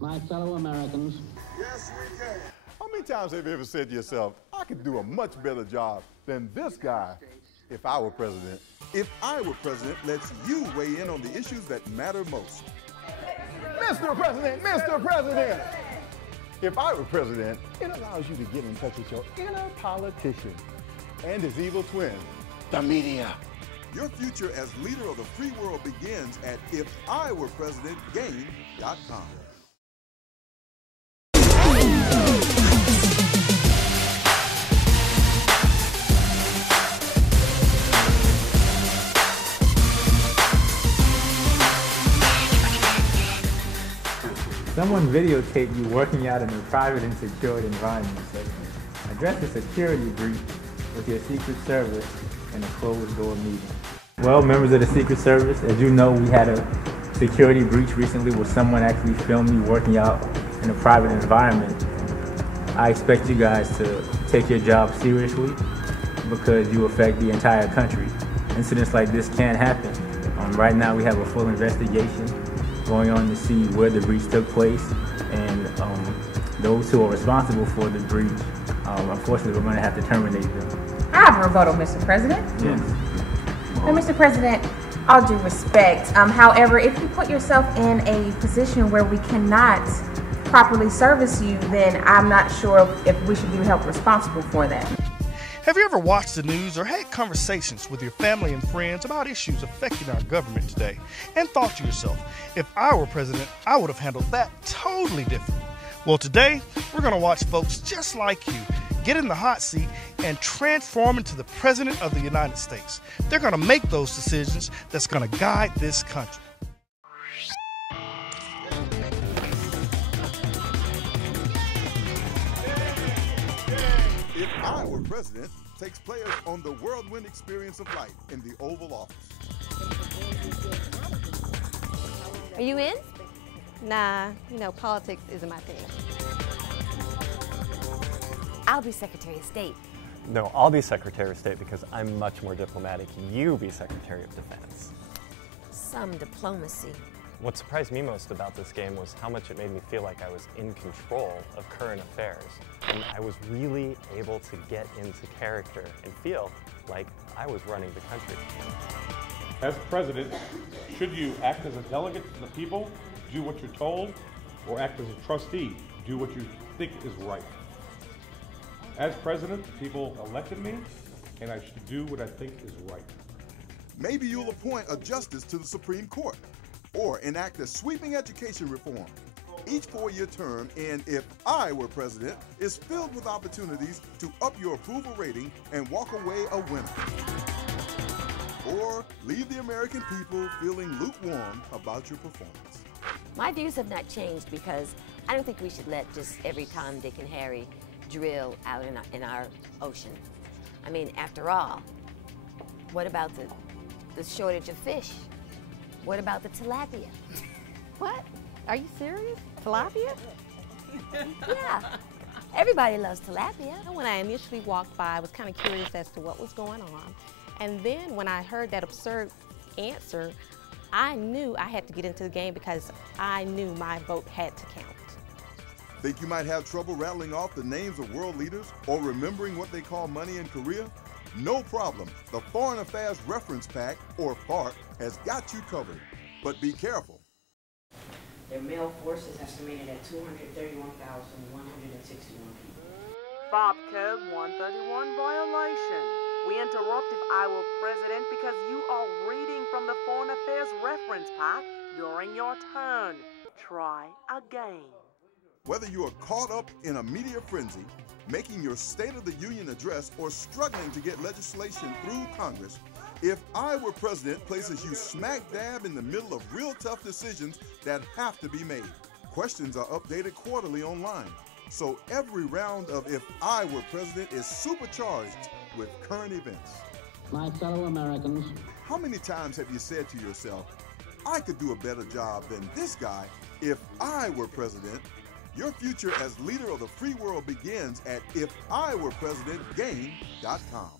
My fellow Americans. Yes, we can. How many times have you ever said to yourself, I could do a much better job than this guy if I were president? If I Were President lets you weigh in on the issues that matter most. Mr. President, Mr. President! If I were president, it allows you to get in touch with your inner politician and his evil twin, the media. Your future as leader of the free world begins at ifiwerepresidentgame.com. Someone videotaped you working out in a private and secured environment. Address a security breach with your Secret Service in a closed-door meeting. Well, members of the Secret Service, as you know, we had a security breach recently where someone actually filmed me working out in a private environment. I expect you guys to take your job seriously because you affect the entire country. Incidents like this can't happen. Right now we have a full investigation going on to see where the breach took place, and those who are responsible for the breach, unfortunately, we're going to have to terminate them. I have a rebuttal, Mr. President. Yes. Now, Mr. President, all due respect, however, if you put yourself in a position where we cannot properly service you, then I'm not sure if we should be held responsible for that. Have you ever watched the news or had conversations with your family and friends about issues affecting our government today and thought to yourself, if I were president, I would have handled that totally different? Well, today, we're going to watch folks just like you get in the hot seat and transform into the President of the United States. They're going to make those decisions that's going to guide this country. If I Were President takes players on the whirlwind experience of life in the Oval Office. Are you in? Nah, politics isn't my thing. I'll be Secretary of State. No, I'll be Secretary of State because I'm much more diplomatic. You be Secretary of Defense. Some diplomacy. What surprised me most about this game was how much it made me feel like I was in control of current affairs. And I was really able to get into character and feel like I was running the country. As president, should you act as a delegate to the people, do what you're told, or act as a trustee, do what you think is right? As president, the people elected me, and I should do what I think is right. Maybe you'll appoint a justice to the Supreme Court, or enact a sweeping education reform. Each four-year term in If I Were President is filled with opportunities to up your approval rating and walk away a winner. Or leave the American people feeling lukewarm about your performance. My views have not changed because I don't think we should let just every Tom, Dick, and Harry drill out in our ocean. I mean, after all, what about the shortage of fish? What about the tilapia? What? Are you serious? Tilapia? Yeah. Everybody loves tilapia. When I initially walked by, I was kind of curious as to what was going on. And then when I heard that absurd answer, I knew I had to get into the game because I knew my vote had to count. Think you might have trouble rattling off the names of world leaders or remembering what they call money in Korea? No problem. The Foreign Affairs Reference Pack, or FARP, has got you covered. But be careful. Their male force is estimated at 231,161 people. FARP Code 131 violation. We interrupt If I Were President because you are reading from the Foreign Affairs Reference Pack during your turn. Try again. Whether you are caught up in a media frenzy, making your State of the Union address, or struggling to get legislation through Congress, If I Were President places you smack dab in the middle of real tough decisions that have to be made. Questions are updated quarterly online, so every round of If I Were President is supercharged with current events. My fellow Americans. How many times have you said to yourself, I could do a better job than this guy if I were president? Your future as leader of the free world begins at ifiwerepresidentgame.com.